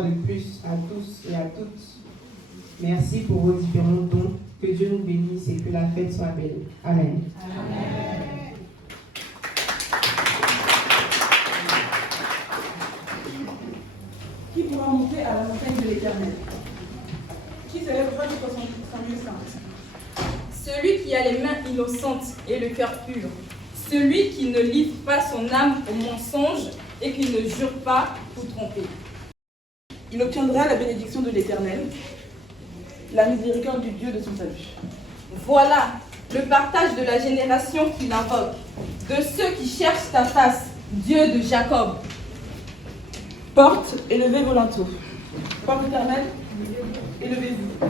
fois de plus à tous et à toutes, merci pour vos différents dons. Que Dieu nous bénisse et que la fête soit belle. Amen. Amen. Qui pourra monter à la montagne de l'Éternel? Qui se lèvera sur son lieu saint? Celui qui a les mains innocentes et le cœur pur. Celui qui ne livre pas son âme au mensonge et qui ne jure pas pour tromper. Il obtiendra la bénédiction de l'Éternel, la miséricorde du Dieu de son salut. Voilà le partage de la génération qu'il invoque, de ceux qui cherchent ta face, Dieu de Jacob. Porte, élevez vos linteaux. Porte éternelle, élevez-vous.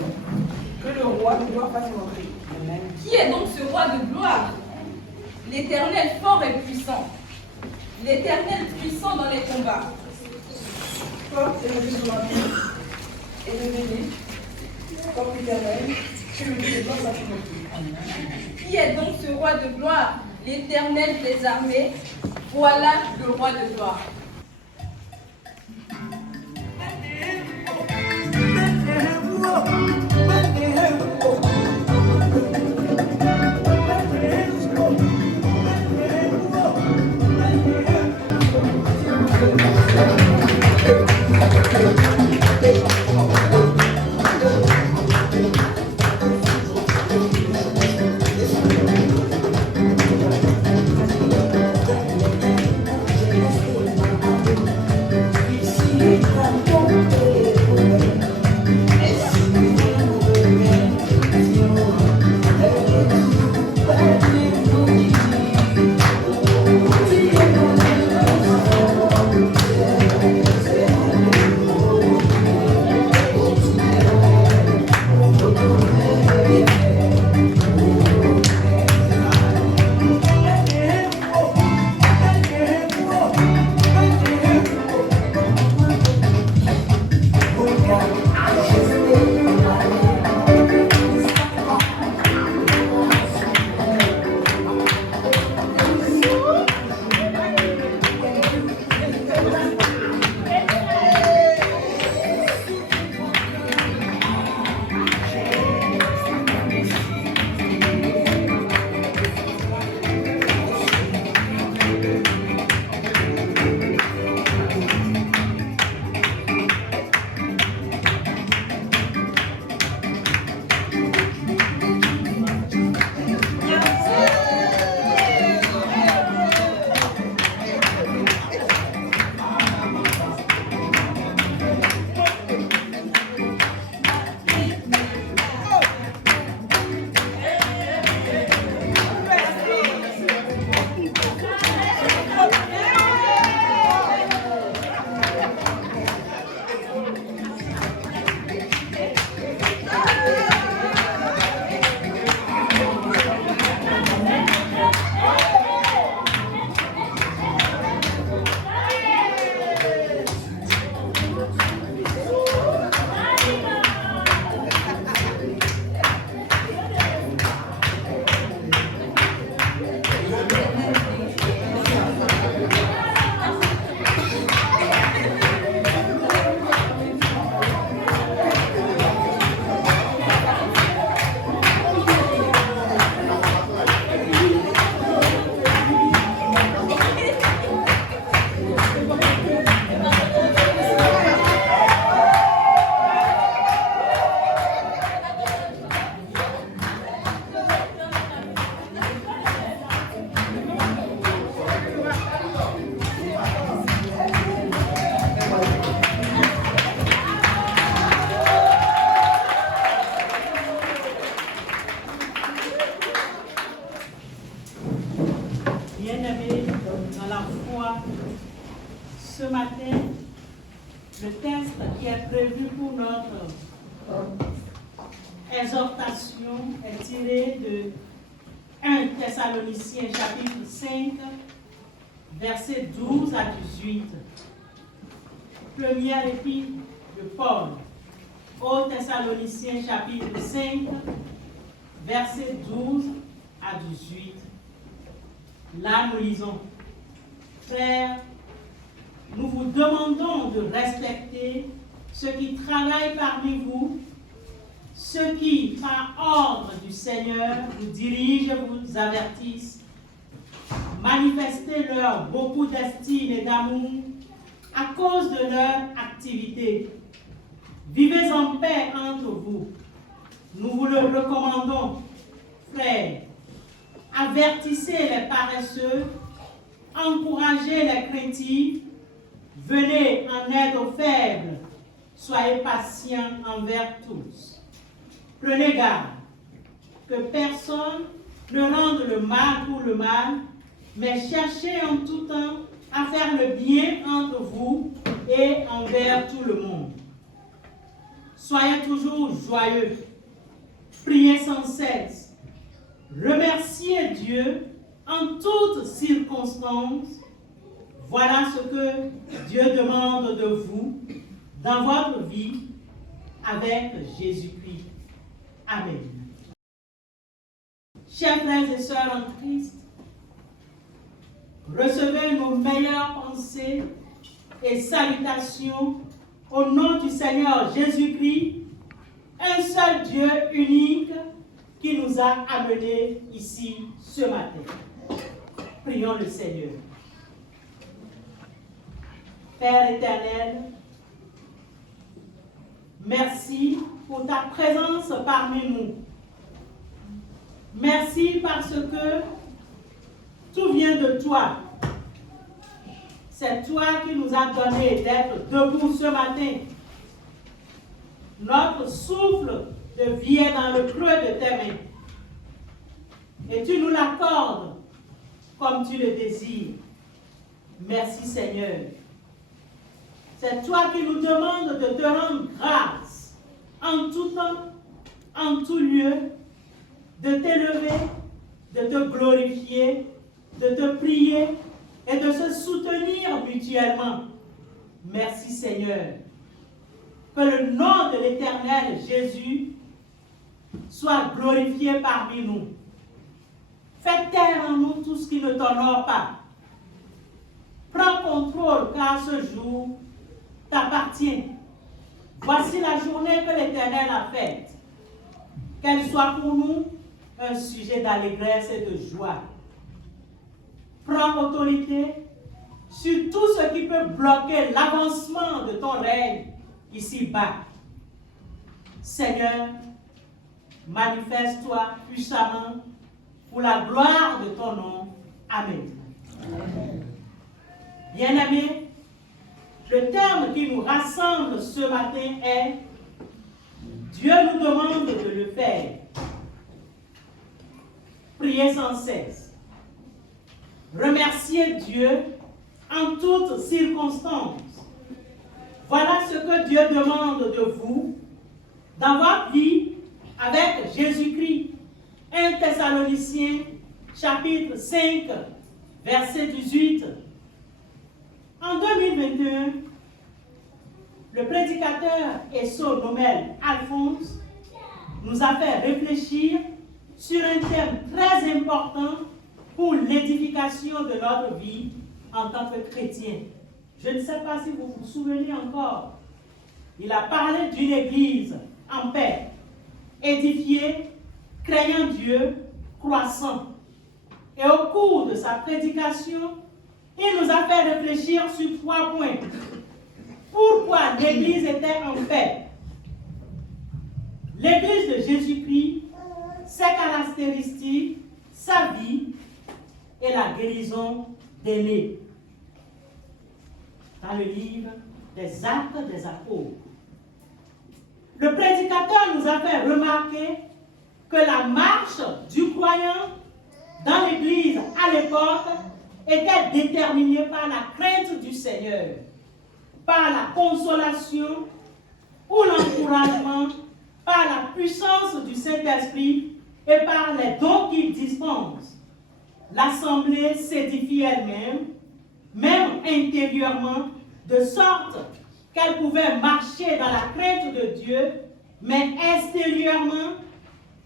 Que le roi de gloire fasse son entrée. Amen. Qui est donc ce roi de gloire? L'Éternel fort et puissant. L'Éternel puissant dans les combats. Porte, élevez vos linteaux. Élevez-les. Porte éternelle, que le Dieu de gloire fasse son entrée. Amen. Qui est donc ce roi de gloire? L'Éternel des armées. Voilà le roi de gloire. Ce matin, le texte qui est prévu pour notre exhortation est tiré de 1 Thessaloniciens chapitre 5, versets 12 à 18. Première épître de Paul aux Thessaloniciens chapitre 5, versets 12 à 18. Là, nous lisons: Frères, nous vous demandons de respecter ceux qui travaillent parmi vous, ceux qui, par ordre du Seigneur, vous dirigent, vous avertissent. Manifestez-leur beaucoup d'estime et d'amour à cause de leur activité. Vivez en paix entre vous. Nous vous le recommandons, frères. Avertissez les paresseux, encouragez les craintifs, venez en aide aux faibles, soyez patients envers tous. Prenez garde que personne ne rende le mal pour le mal, mais cherchez en tout temps à faire le bien entre vous et envers tout le monde. Soyez toujours joyeux, priez sans cesse, remerciez Dieu en toutes circonstances. Voilà ce que Dieu demande de vous dans votre vie avec Jésus-Christ. Amen. Chers frères et sœurs en Christ, recevez nos meilleures pensées et salutations au nom du Seigneur Jésus-Christ, un seul Dieu unique qui nous a amenés ici ce matin. Prions le Seigneur. Père éternel, merci pour ta présence parmi nous. Merci parce que tout vient de toi. C'est toi qui nous as donné d'être debout ce matin. Notre souffle de vie est dans le creux de tes mains. Et tu nous l'accordes comme tu le désires. Merci Seigneur. C'est toi qui nous demandes de te rendre grâce en tout temps, en tout lieu, de t'élever, de te glorifier, de te prier et de se soutenir mutuellement. Merci Seigneur. Que le nom de l'Éternel Jésus soit glorifié parmi nous. Fais taire en nous tout ce qui ne t'honore pas. Prends contrôle car ce jour t'appartient. Voici la journée que l'Éternel a faite. Qu'elle soit pour nous un sujet d'allégresse et de joie. Prends autorité sur tout ce qui peut bloquer l'avancement de ton règne ici-bas. Seigneur, manifeste-toi puissamment pour la gloire de ton nom. Amen. Bien-aimés, le terme qui nous rassemble ce matin est « Dieu nous demande de le faire ». Priez sans cesse. Remerciez Dieu en toutes circonstances. Voilà ce que Dieu demande de vous dans votre vie avec Jésus-Christ. 1 Thessaloniciens, chapitre 5, verset 18. En 2021, le prédicateur et sonomel Alphonse nous a fait réfléchir sur un thème très important pour l'édification de notre vie en tant que chrétien. Je ne sais pas si vous vous souvenez encore. Il a parlé d'une église en paix, édifiée, craignant Dieu, croissant. Et au cours de sa prédication, il nous a fait réfléchir sur 3 points. Pourquoi l'église était en paix? L'église de Jésus-Christ, ses caractéristiques, sa vie et la guérison d'aînés. Dans le livre des Actes des Apôtres. Le prédicateur nous a fait remarquer que la marche du croyant dans l'église à l'époque était déterminée par la crainte du Seigneur, par la consolation ou l'encouragement, par la puissance du Saint-Esprit et par les dons qu'il dispense. L'assemblée s'édifie elle-même, même intérieurement, de sorte qu'elle pouvait marcher dans la crainte de Dieu, mais extérieurement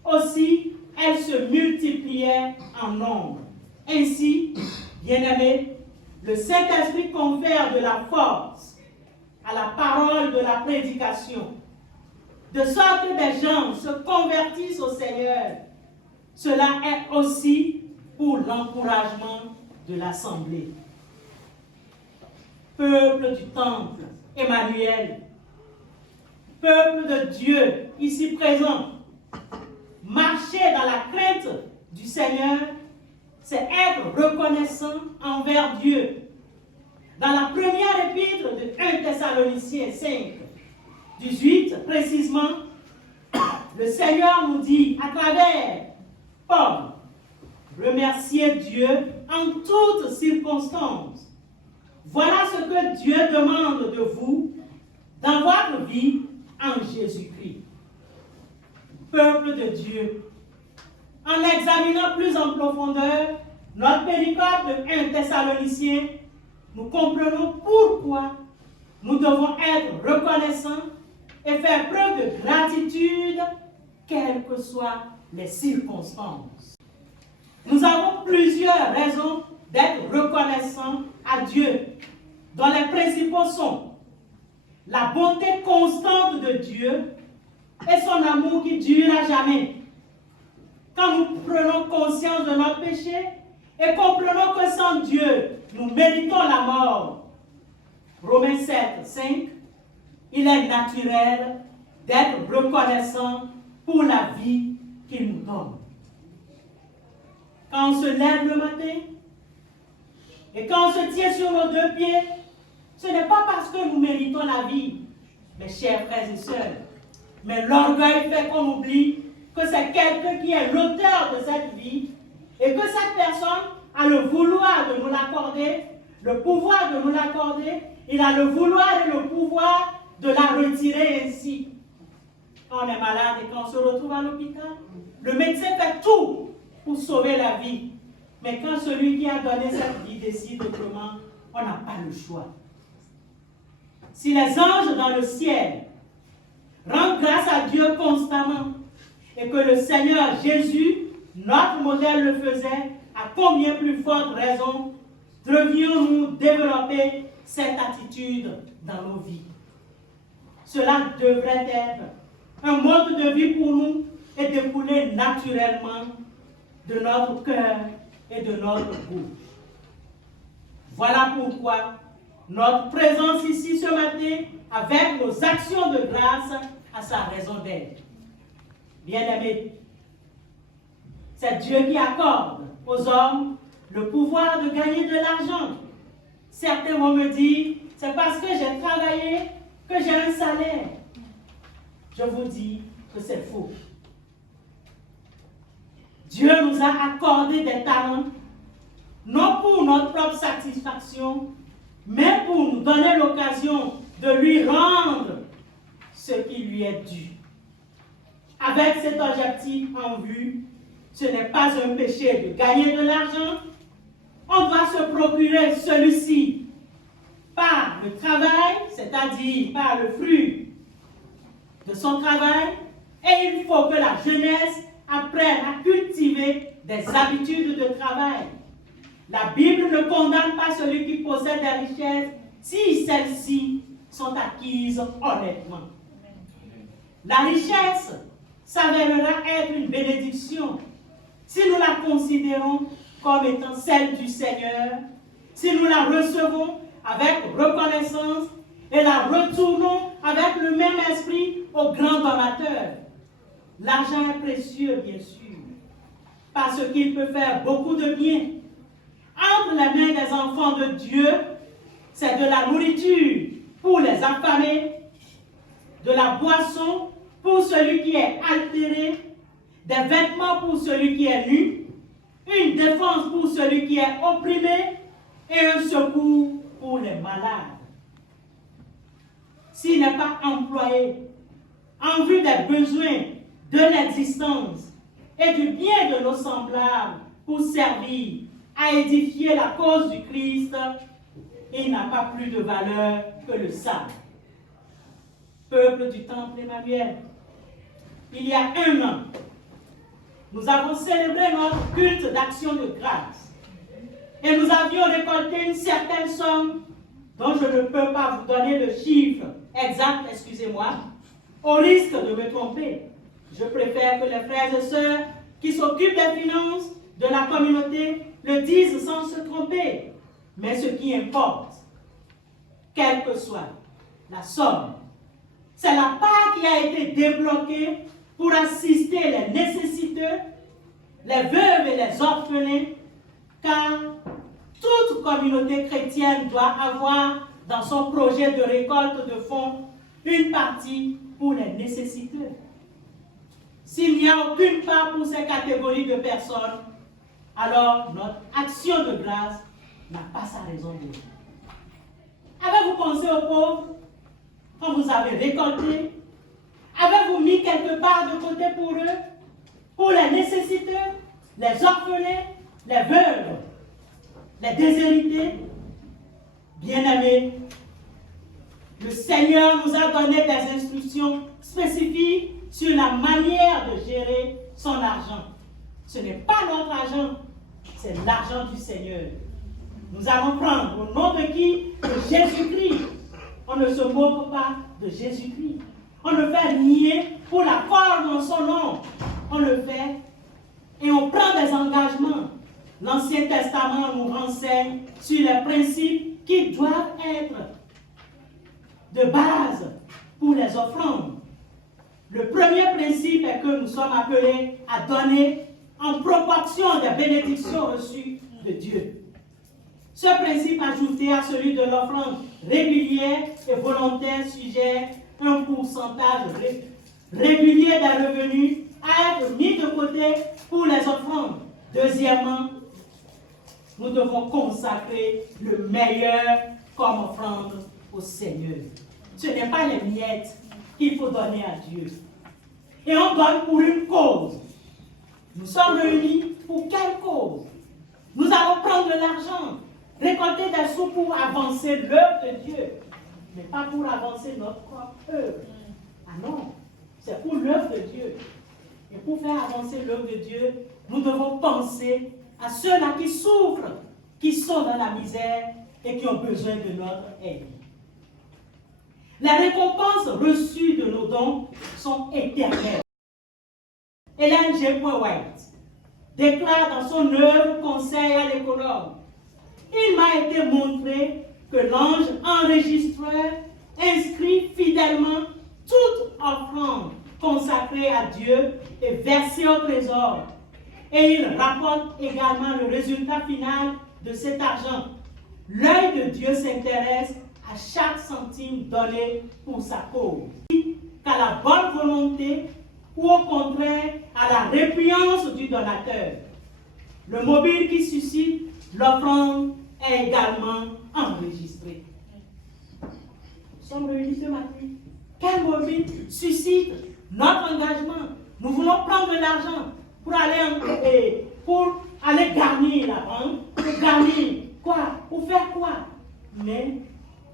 aussi, elle se multipliait en nombre. Ainsi, bien-aimés, le Saint-Esprit confère de la force à la parole de la prédication, de sorte que des gens se convertissent au Seigneur. Cela est aussi pour l'encouragement de l'assemblée. Peuple du temple, Emmanuel, peuple de Dieu ici présent, marcher dans la crainte du Seigneur, c'est être reconnaissant envers Dieu. Dans la première épître de 1 Thessaloniciens 5, 18, précisément, le Seigneur nous dit à travers Paul, remerciez Dieu en toutes circonstances. Voilà ce que Dieu demande de vous dans votre vie en Jésus-Christ. Peuple de Dieu, en examinant plus en profondeur notre péricope de 1 Thessaloniciens, nous comprenons pourquoi nous devons être reconnaissants et faire preuve de gratitude, quelles que soient les circonstances. Nous avons plusieurs raisons d'être reconnaissants à Dieu, dont les principaux sont la bonté constante de Dieu et son amour qui dure à jamais. Quand nous prenons conscience de notre péché et comprenons que sans Dieu, nous méritons la mort. Romains 7, 5, il est naturel d'être reconnaissant pour la vie qu'il nous donne. Quand on se lève le matin et quand on se tient sur nos deux pieds, ce n'est pas parce que nous méritons la vie, mes chers frères et sœurs, mais l'orgueil fait qu'on oublie que c'est quelqu'un qui est l'auteur de cette vie et que cette personne a le vouloir de nous l'accorder, le pouvoir de nous l'accorder, il a le vouloir et le pouvoir de la retirer ainsi. Quand on est malade et quand on se retrouve à l'hôpital, le médecin fait tout pour sauver la vie. Mais quand celui qui a donné cette vie décide autrement, on n'a pas le choix. Si les anges dans le ciel rendent grâce à Dieu constamment et que le Seigneur Jésus, notre modèle, le faisait, à combien plus forte raison devrions-nous développer cette attitude dans nos vies? Cela devrait être un mode de vie pour nous et découler naturellement de notre cœur et de notre bouche. Voilà pourquoi notre présence ici ce matin, avec nos actions de grâce, a sa raison d'être. Bien-aimés, c'est Dieu qui accorde aux hommes le pouvoir de gagner de l'argent. Certains vont me dire, c'est parce que j'ai travaillé que j'ai un salaire. Je vous dis que c'est faux. Dieu nous a accordé des talents, non pour notre propre satisfaction, mais pour nous donner l'occasion de lui rendre ce qui lui est dû. Avec cet objectif en vue, ce n'est pas un péché de gagner de l'argent. On doit se procurer celui-ci par le travail, c'est-à-dire par le fruit de son travail, et il faut que la jeunesse apprenne à cultiver des habitudes de travail. La Bible ne condamne pas celui qui possède des richesses si celles-ci sont acquises honnêtement. La richesse s'avérera être une bénédiction si nous la considérons comme étant celle du Seigneur, si nous la recevons avec reconnaissance et la retournons avec le même esprit au grand donateur. L'argent est précieux, bien sûr, parce qu'il peut faire beaucoup de bien. Entre les mains des enfants de Dieu, c'est de la nourriture pour les affamés, de la boisson pour celui qui est altéré, des vêtements pour celui qui est nu, une défense pour celui qui est opprimé et un secours pour les malades. S'il n'est pas employé en vue des besoins de l'existence et du bien de nos semblables pour servir à édifier la cause du Christ, il n'a pas plus de valeur que le sable. Peuple du temple Emmanuel, il y a 1 an, nous avons célébré notre culte d'action de grâce et nous avions récolté une certaine somme dont je ne peux pas vous donner le chiffre exact, excusez-moi, au risque de me tromper. Je préfère que les frères et sœurs qui s'occupent des finances de la communauté le disent sans se tromper. Mais ce qui importe, quelle que soit la somme, c'est la part qui a été débloquée pour assister les nécessiteux, les veuves et les orphelins, car toute communauté chrétienne doit avoir dans son projet de récolte de fonds une partie pour les nécessiteux. S'il n'y a aucune part pour ces catégories de personnes, alors notre action de grâce n'a pas sa raison d'être. Avez-vous pensé aux pauvres quand vous avez récolté? Avez-vous mis quelque part de côté pour eux, pour les nécessiteux, les orphelins, les veuves, les déshérités? Bien-aimés, le Seigneur nous a donné des instructions spécifiques sur la manière de gérer son argent. Ce n'est pas notre argent, c'est l'argent du Seigneur. Nous allons prendre au nom de qui? De Jésus-Christ. On ne se moque pas de Jésus-Christ. On le fait nier pour la forme dans son nom. On le fait et on prend des engagements. L'Ancien Testament nous renseigne sur les principes qui doivent être de base pour les offrandes. Le premier principe est que nous sommes appelés à donner en proportion des bénédictions reçues de Dieu. Ce principe ajouté à celui de l'offrande régulière et volontaire suggère un pourcentage régulier des revenus à être mis de côté pour les offrandes. Deuxièmement, nous devons consacrer le meilleur comme offrande au Seigneur. Ce n'est pas les miettes qu'il faut donner à Dieu. Et on donne pour une cause. Nous sommes réunis pour quelle cause? Nous allons prendre de l'argent, récolter des sous pour avancer l'œuvre de Dieu, mais pas pour avancer notre propre œuvre. Ah non, c'est pour l'œuvre de Dieu. Et pour faire avancer l'œuvre de Dieu, nous devons penser à ceux-là qui souffrent, qui sont dans la misère et qui ont besoin de notre aide. Les récompenses reçues de nos dons sont éternelles. Ellen G. White déclare dans son œuvre Conseil à l'économe: il m'a été montré que l'ange enregistreur inscrit fidèlement toute offrande consacrée à Dieu et versée au trésor. Et il rapporte également le résultat final de cet argent. L'œil de Dieu s'intéresse à chaque centime donné pour sa cause, qu'à la bonne volonté ou au contraire à la répugnance du donateur. Le mobile qui suscite l'offrande est également enregistré. Nous sommes réunis ce matin. Quel mobile suscite notre engagement? Nous voulons prendre de l'argent pour aller garnir la banque, pour garnir quoi? Pour faire quoi? Mais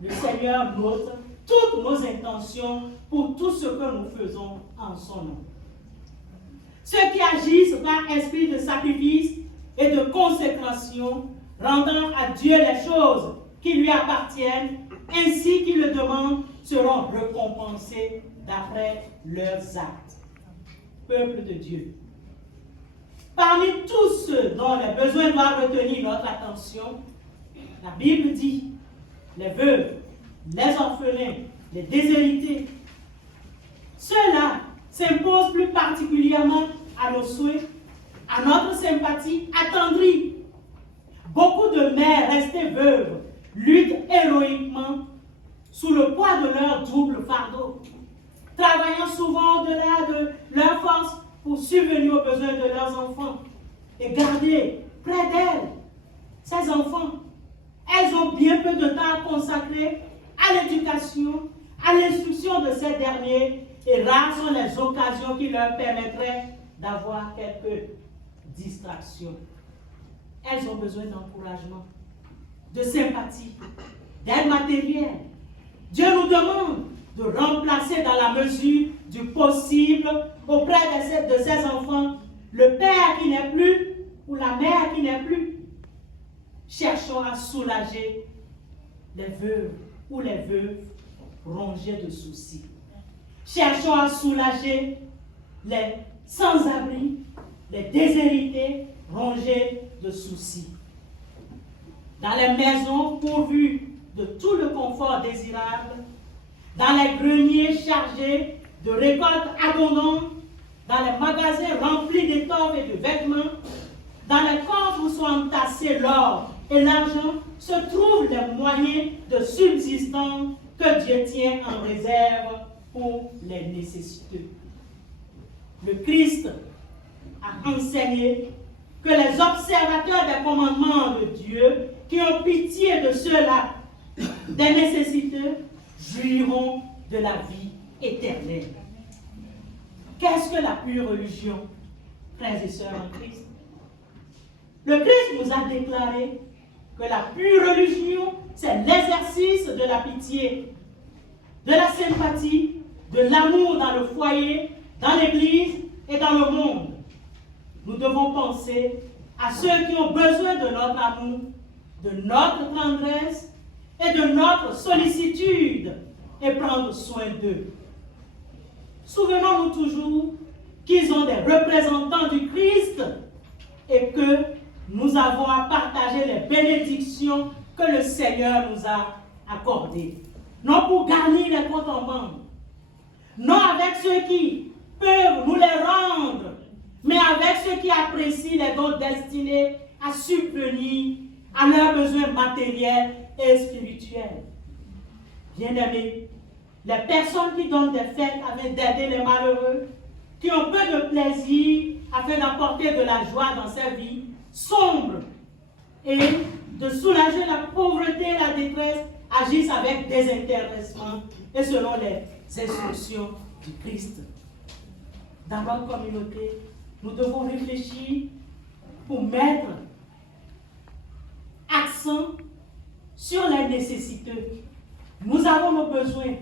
le Seigneur note toutes nos intentions pour tout ce que nous faisons en son nom. Ceux qui agissent par esprit de sacrifice et de consécration, rendant à Dieu les choses qui lui appartiennent, ainsi qu'il le demande, seront récompensés d'après leurs actes. Peuple de Dieu. Parmi tous ceux dont les besoins doivent retenir notre attention, la Bible dit les veuves, les orphelins, les déshérités. Ceux-là s'imposent plus particulièrement à nos souhaits, à notre sympathie attendrie. Beaucoup de mères restées veuves luttent héroïquement sous le poids de leur double fardeau, travaillant souvent au-delà de leur force pour subvenir aux besoins de leurs enfants et garder près d'elles ces enfants. Elles ont bien peu de temps à consacrer à l'éducation, à l'instruction de ces derniers, et rares sont les occasions qui leur permettraient d'avoir quelques distractions. Elles ont besoin d'encouragement, de sympathie, d'aide matérielle. Dieu nous demande de remplacer dans la mesure du possible auprès de ces enfants le père qui n'est plus ou la mère qui n'est plus. Cherchons à soulager les veuves ou les veuves rongés de soucis. Cherchons à soulager les sans-abri, les déshérités rongés de soucis. Dans les maisons pourvues de tout le confort désirable, dans les greniers chargés de récoltes abondantes, dans les magasins remplis d'étoffes et de vêtements, dans les coffres où sont entassés l'or et l'argent, se trouvent les moyens de subsistance que Dieu tient en réserve pour les nécessiteux. Le Christ a enseigné que les observateurs des commandements de Dieu, qui ont pitié de ceux-là, des nécessiteux, jouiront de la vie éternelle. Qu'est-ce que la pure religion, frères et sœurs en Christ? Le Christ nous a déclaré que la pure religion, c'est l'exercice de la pitié, de la sympathie, de l'amour dans le foyer, dans l'Église et dans le monde. Nous devons penser à ceux qui ont besoin de notre amour, de notre tendresse et de notre sollicitude et prendre soin d'eux. Souvenons-nous toujours qu'ils ont des représentants du Christ et que nous avons à partager les bénédictions que le Seigneur nous a accordées. Non pour garnir les comptes en banque, non avec ceux qui peuvent nous les rendre, mais avec ceux qui apprécient les dons destinés à subvenir à leurs besoins matériels et spirituels. Bien-aimés, les personnes qui donnent des fêtes afin d'aider les malheureux, qui ont peu de plaisir afin d'apporter de la joie dans sa vie sombre et de soulager la pauvreté et la détresse, agissent avec désintéressement et selon les instructions du Christ. Dans notre communauté, nous devons réfléchir pour mettre accent sur les nécessiteux. Nous avons nos besoins.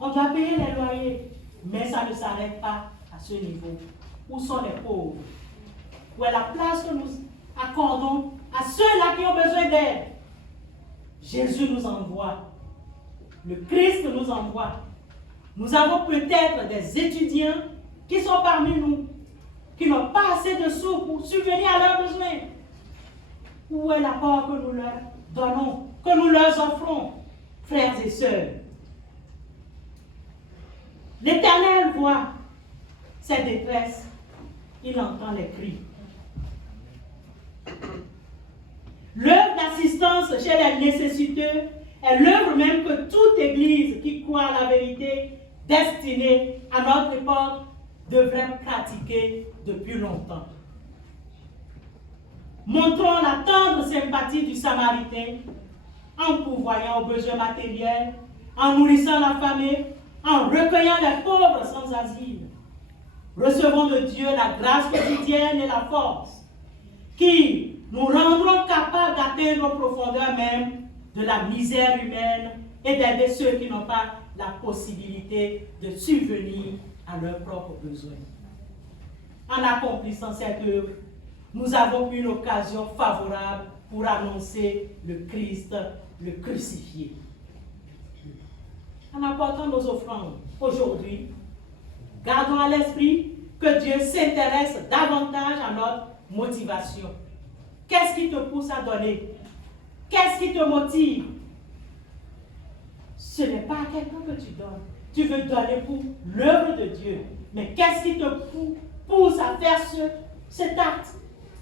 On doit payer les loyers, mais ça ne s'arrête pas à ce niveau. Où sont les pauvres? Où est la place que nous accordons à ceux-là qui ont besoin d'aide? Jésus nous envoie. Le Christ nous envoie. Nous avons peut-être des étudiants qui sont parmi nous, qui n'ont pas assez de sous pour subvenir à leurs besoins. Où est l'apport que nous leur donnons, que nous leur offrons, frères et sœurs? L'Éternel voit ces détresses, il entend les cris. L'œuvre d'assistance chez les nécessiteux est l'œuvre même que toute Église qui croit à la vérité destinée à notre époque devrait pratiquer depuis longtemps. Montrons la tendre sympathie du Samaritain en pourvoyant aux besoins matériels, en nourrissant la famille, en recueillant les pauvres sans asile. Recevons de Dieu la grâce quotidienne et la force qui nous rendront capables d'atteindre aux profondeurs même de la misère humaine et d'aider ceux qui n'ont pas la possibilité de subvenir à leurs propres besoins. En accomplissant cette œuvre, nous avons une occasion favorable pour annoncer le Christ, le crucifié. En apportant nos offrandes aujourd'hui, gardons à l'esprit que Dieu s'intéresse davantage à notre motivation. Qu'est-ce qui te pousse à donner? Qu'est-ce qui te motive? Ce n'est pas à quelqu'un que tu donnes. Tu veux donner pour l'œuvre de Dieu. Mais qu'est-ce qui te pousse à faire cet acte?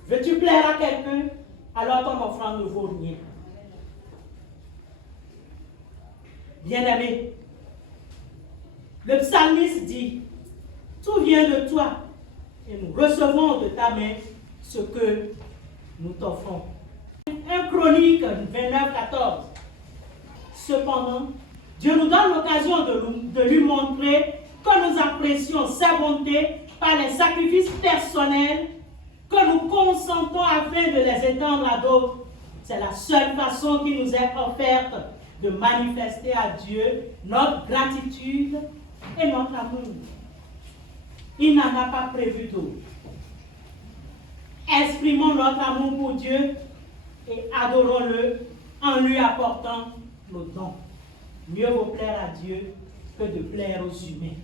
Veux-tu plaire à quelqu'un? Alors ton offrande ne vaut rien. Bien-aimé, le psalmiste dit, tout vient de toi et nous recevons de ta main ce que nous t'offrons. 1 Chronique 29, 14. Cependant, Dieu nous donne l'occasion de lui montrer que nous apprécions sa bonté par les sacrifices personnels que nous consentons afin de les étendre à d'autres. C'est la seule façon qui nous est offerte de manifester à Dieu notre gratitude et notre amour. Il n'en a pas prévu d'autre. Exprimons notre amour pour Dieu et adorons-le en lui apportant nos dons. Mieux vaut plaire à Dieu que de plaire aux humains.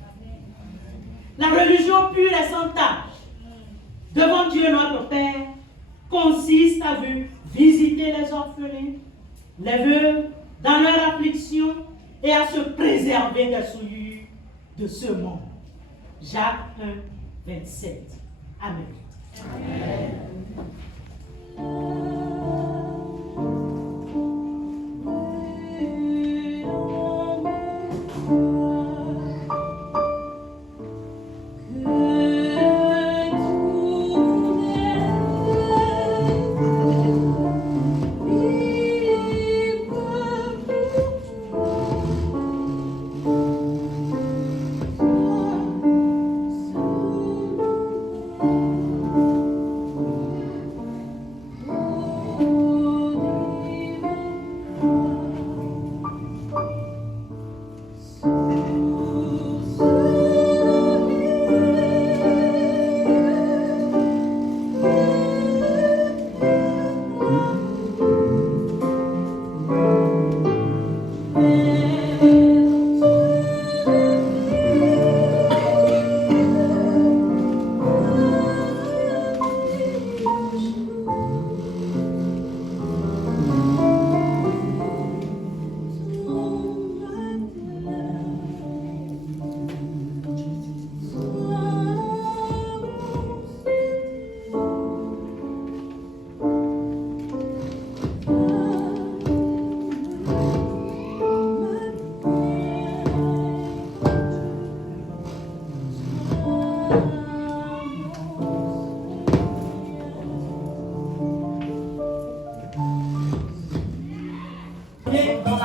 La religion pure et sans tache devant Dieu notre Père consiste à visiter les orphelins, les veuves dans leur affliction et à se préserver des souillures de ce monde. Jacques 1, 27. Amen. Amen.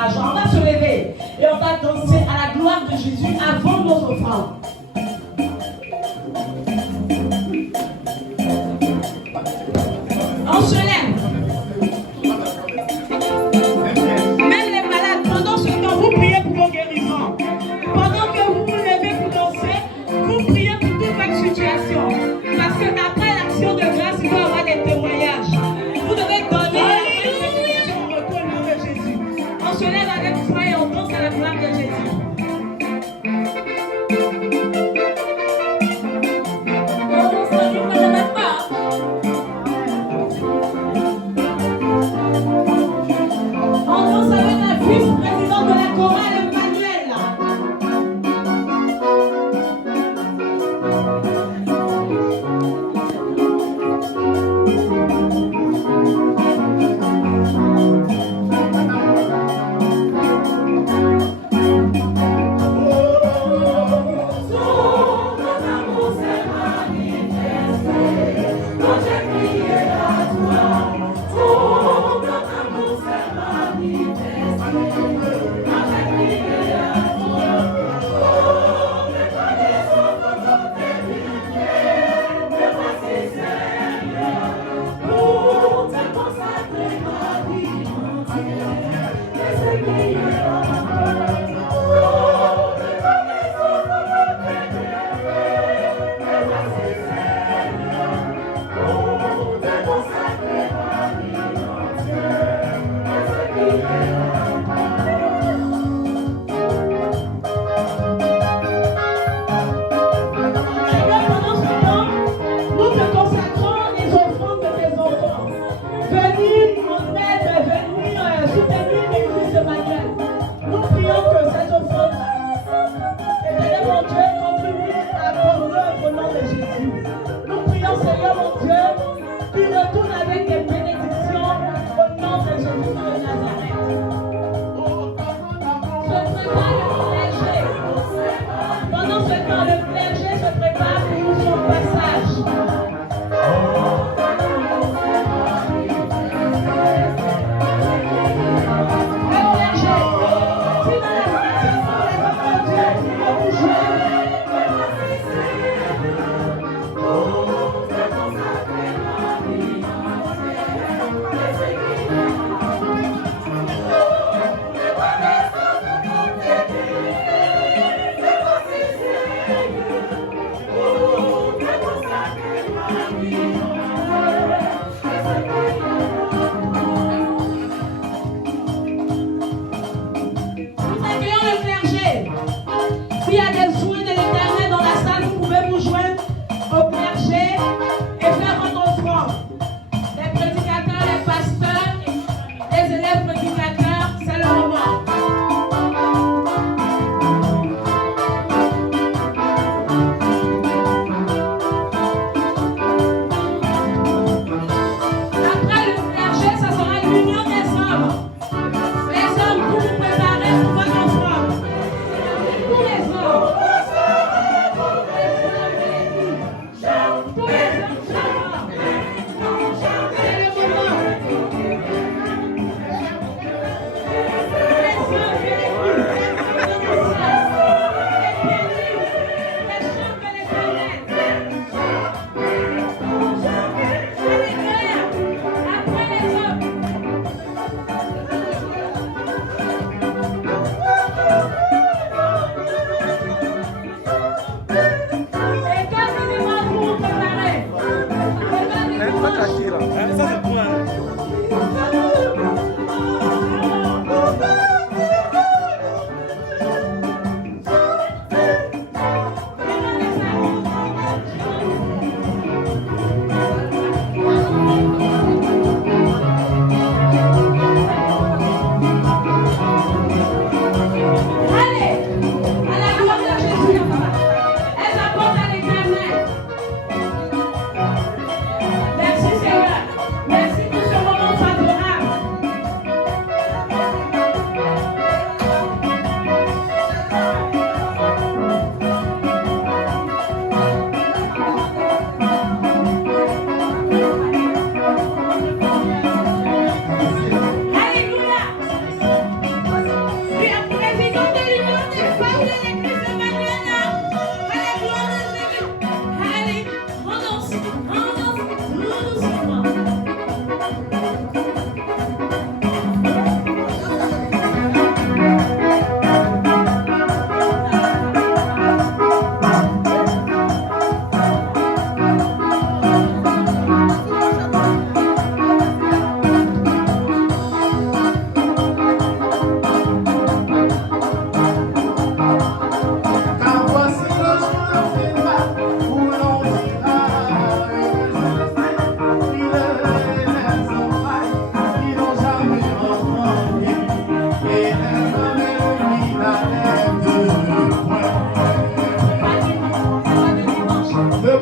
On va se lever et on va danser à la gloire de Jésus avant nos offrandes. On se lève. Même les malades, pendant ce temps, vous priez pour vos guérisons. Pendant que vous vous levez pour danser, vous priez pour toute votre situation. Parce qu'après l'action de grâce, il doit y avoir des témoignages. Vous devez donner un retour au nom de Jésus. On se lève avec foi et on danse à la gloire de Jésus.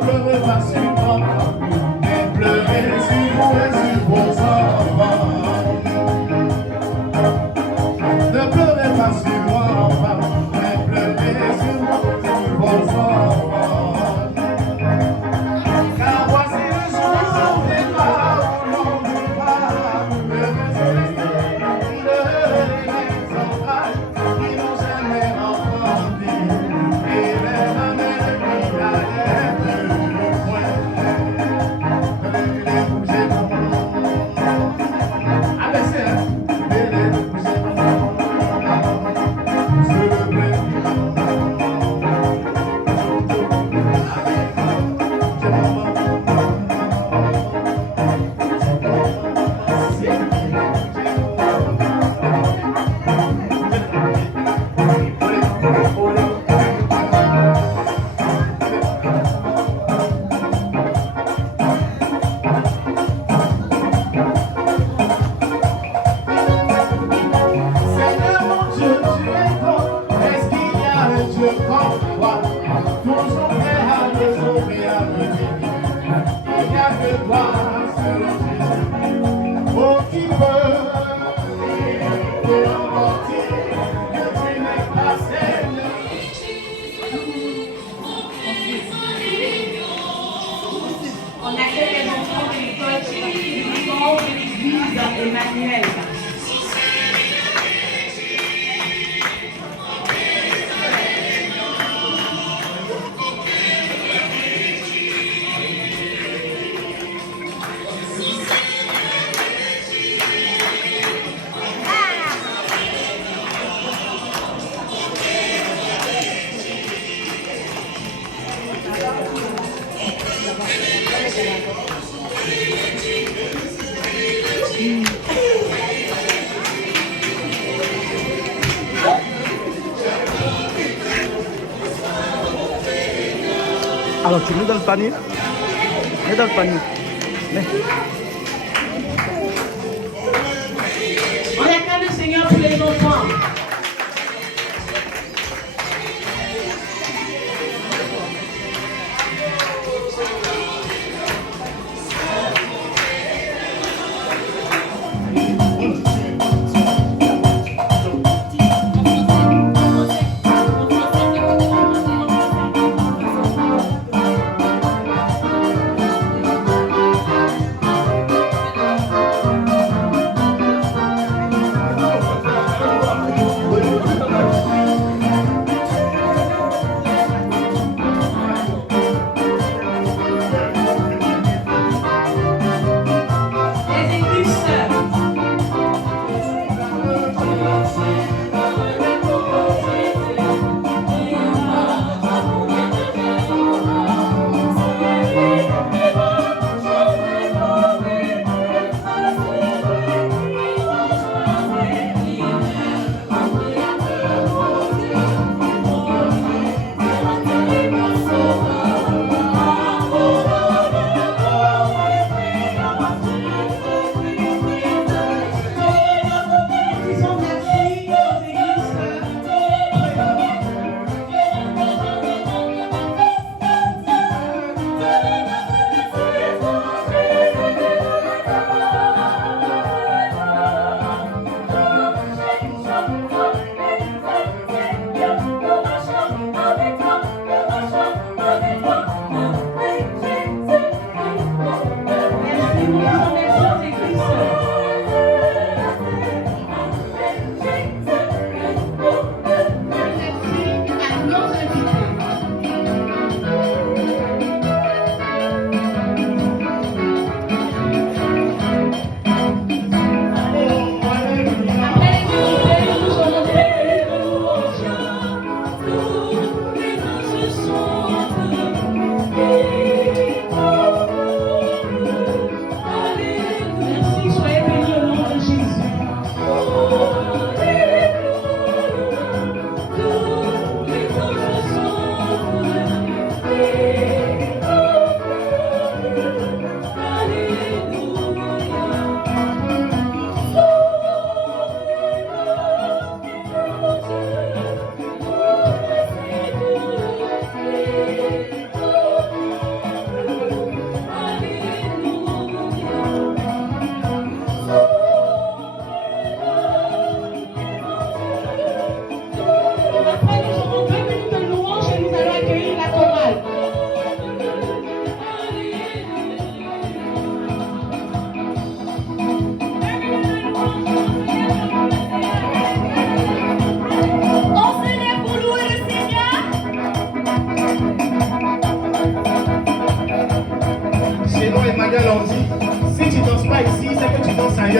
pleurez pas sur moi, mais pleurez sur vous et sur vos enfants. Ne pleurez pas sur moi, mais pleurez sur moi et sur vos enfants. Car voici le jour des pas où l'on ne va pleurer sur les entrailles qui n'ont jamais entendu. Et les mamelles qui n'allaient plus loin. Les bouger bon. Abaissez, les bouger bon. Se lever. Seigneur mon Dieu, tu es bon. Est-ce qu'il y a un Dieu comme toi? Toujours prêt à me sauver, à me délivrer. Il n'y a que toi, seul Jésus. Oh, qui peut te remporter que tu n'es pas Seigneur. On accueille les enfants de l'école de l'église Emmanuel. Alors tu mets dans le panier. Mets dans le panier. Mets. On acclame le Seigneur pour les enfants.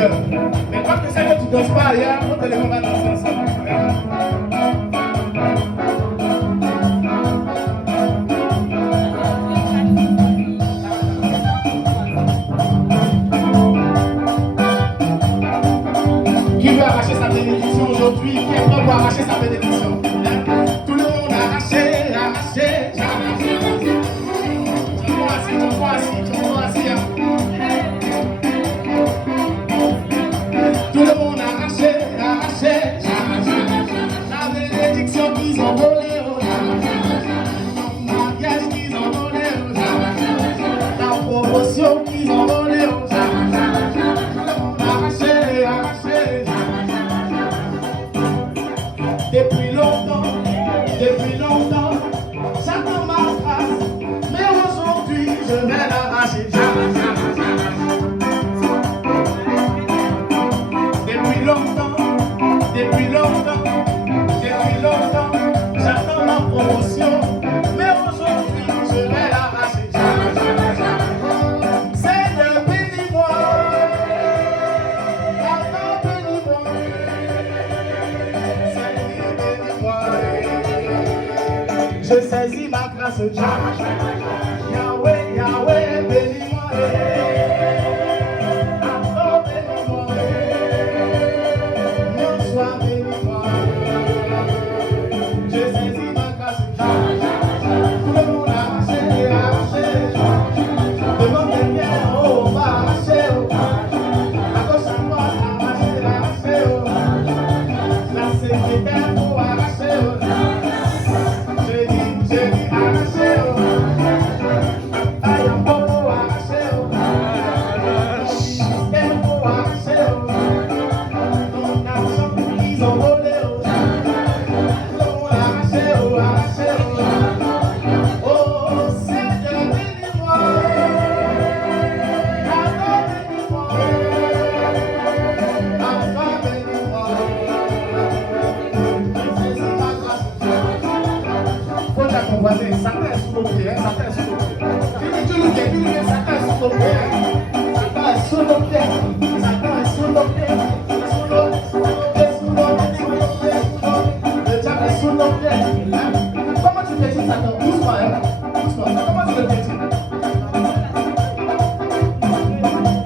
ailleurs. Mais quand tu sais que tu ne danses pas ailleurs, on te lève, on va danser ensemble. Qui veut arracher sa bénédiction aujourd'hui? Qui est prêt pour arracher sa bénédiction? Tout le monde arraché, arraché, arraché. Tu m'as assis, hein. Tout le monde arraché, arraché, la bénédiction qu'ils ont volée, le mariage qu'ils ont volé, la promotion qu'ils ont volé, tout le monde arraché, arraché. Depuis longtemps, j'attends ma grâce, mais aujourd'hui je vais l'arracher. Depuis longtemps, j'attends ma promotion, mais aujourd'hui je vais l'arracher. Seigneur, bénis-moi, Papa, bénis-moi, Seigneur, bénis-moi. Je saisis ma grâce, Yahweh, Yahweh, bénis-moi. Comment tu fais ça? Doucement, hein? Doucement. Comment tu le fais?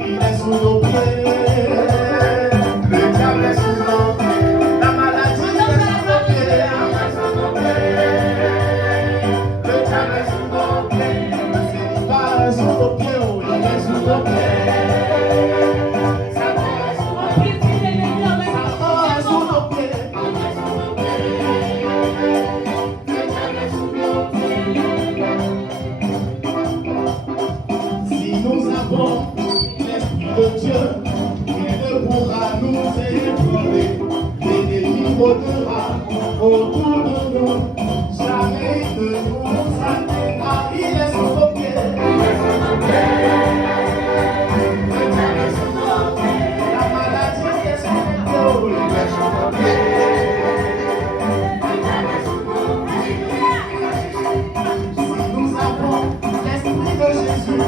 Il est sous nos pieds. Le diable est sous nos pieds. La maladie est sous nos pieds. Le diable est sous nos pieds. Le célibat est sous nos pieds. Oh, il est sous nos pieds. Autour de nous, jamais de nous atteindra. Il est sous nos pieds. La maladie est sous nos pieds. Il est sous nos pieds. Si nous avons l'esprit de Jésus,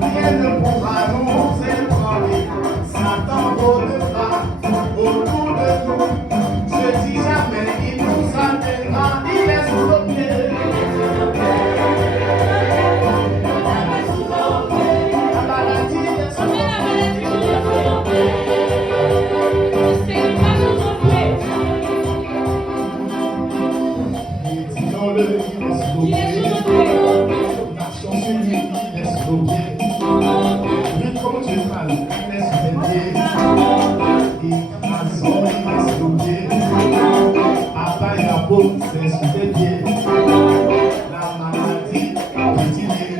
rien ne pourra nous ébranler. Satan rôdera autour de nous. Je dis jamais, il nous atteindra, il est sous nos pieds. La maladie est sous nos pieds. Disons-le, il est sous nos pieds. Marchons sur lui, il est sous nos pieds. Vite comme tu parles, il est sous tes pieds. Il est sous nos pieds. Papa et la peau, c'est sous tes pieds. La maladie, petit pied.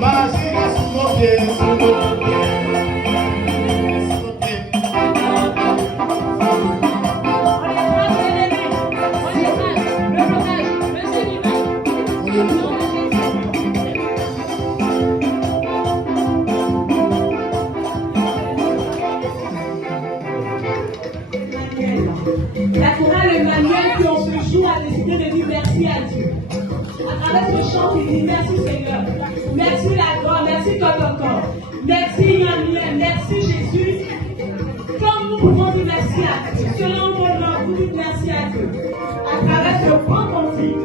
Magie est sous nos pieds, sous nos pieds. Sous nos pieds. La chorale Emmanuel qui en ce jour a décidé de dire merci à Dieu. À travers ce chant, il dit merci Seigneur. Merci la gloire, merci toi encore. Merci Yann, merci. merci Jésus. Comme nous pouvons dire merci à Dieu, selon mon nom, vous dites merci à Dieu. À travers ce grand conflit.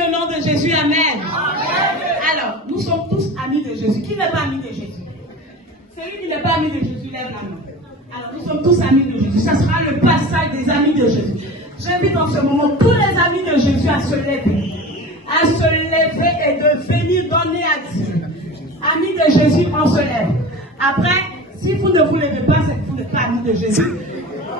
béni au nom de Jésus. Amen. Alors, nous sommes tous amis de Jésus. Qui n'est pas ami de Jésus? Celui qui n'est pas ami de Jésus, lève la main. Alors, nous sommes tous amis de Jésus. Ça sera le passage des amis de Jésus. J'invite en ce moment tous les amis de Jésus à se lever. À se lever et de venir donner à Dieu. Amis de Jésus, on se lève. Après, si vous ne vous levez pas, c'est que vous n'êtes pas amis de Jésus.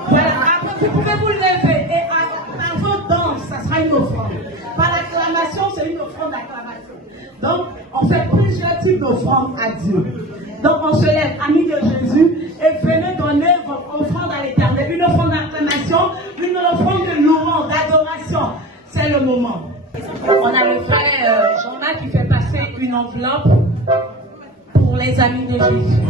Voilà. Après, vous pouvez vous lever et à vos danses, ça sera une offrande. Par l'acclamation, c'est une offrande d'acclamation. Donc, on fait plusieurs types d'offrandes à Dieu. Donc, on se lève, amis de Jésus, et venez donner votre offrande à l'Éternel. Une offrande d'acclamation, une offrande de louange, d'adoration. C'est le moment. On a le frère Jean-Marc qui fait passer une enveloppe pour les amis de Jésus.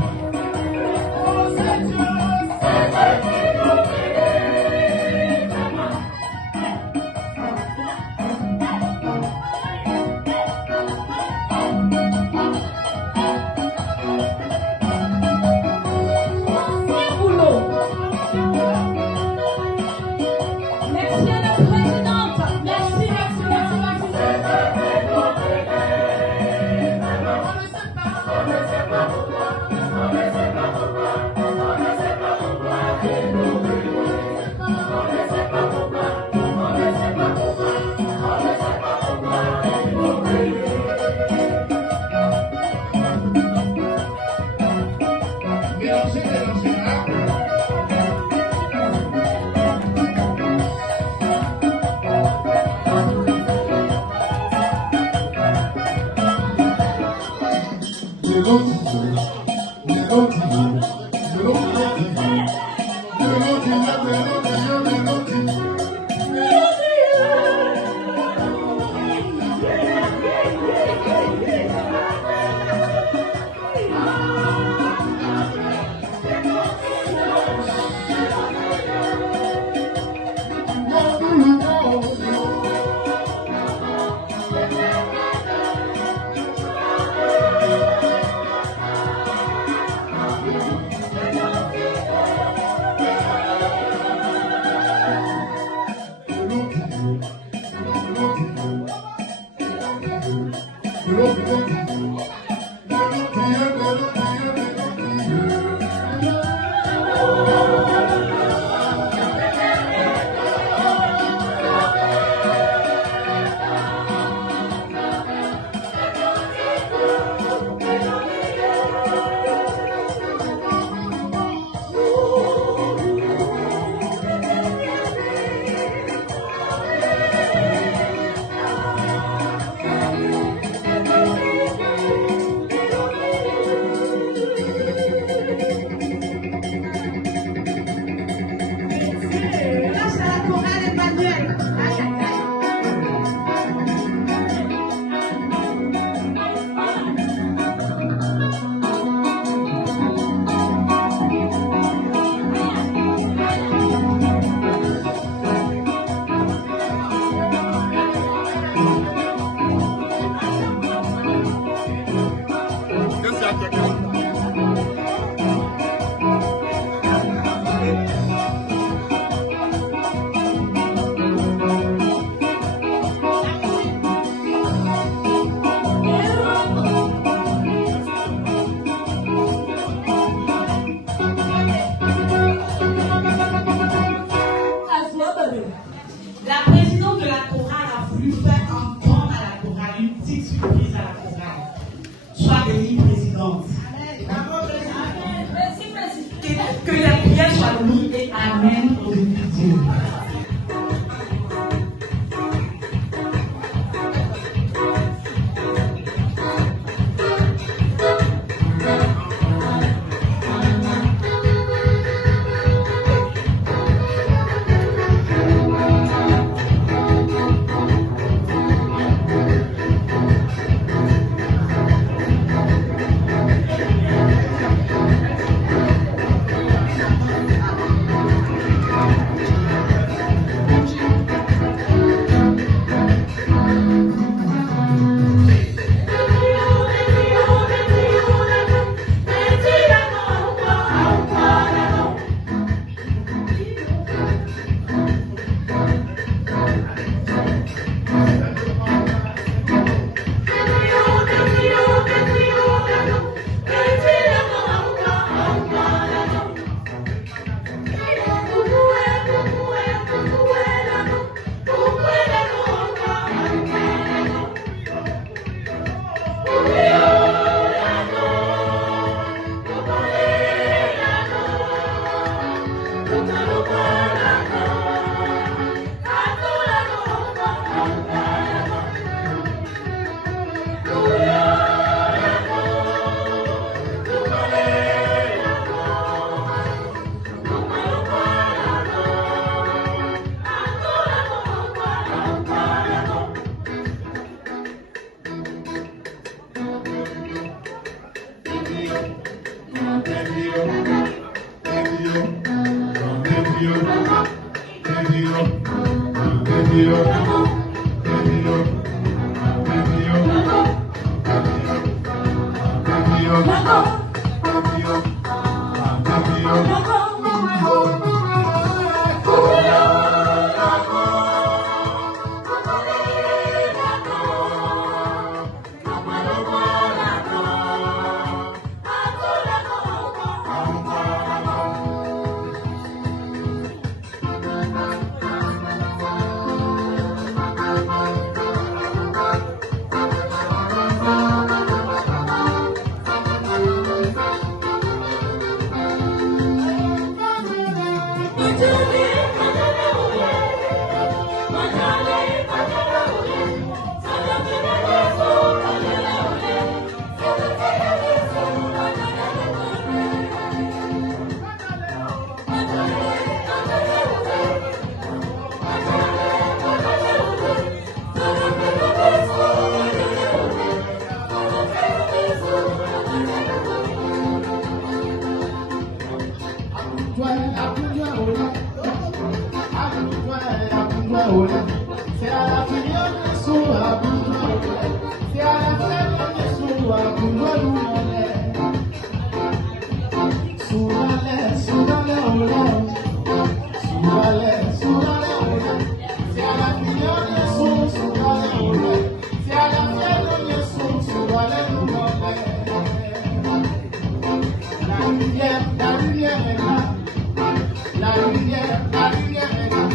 La lumière est là.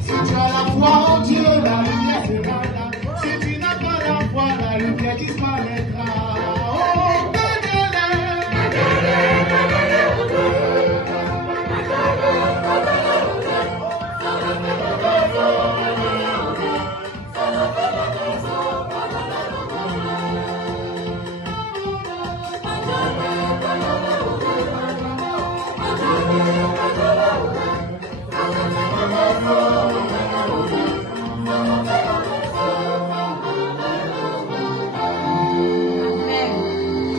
Si tu as la foi en Dieu, la lumière sera là. Si tu n'as pas la foi, la lumière disparaîtra.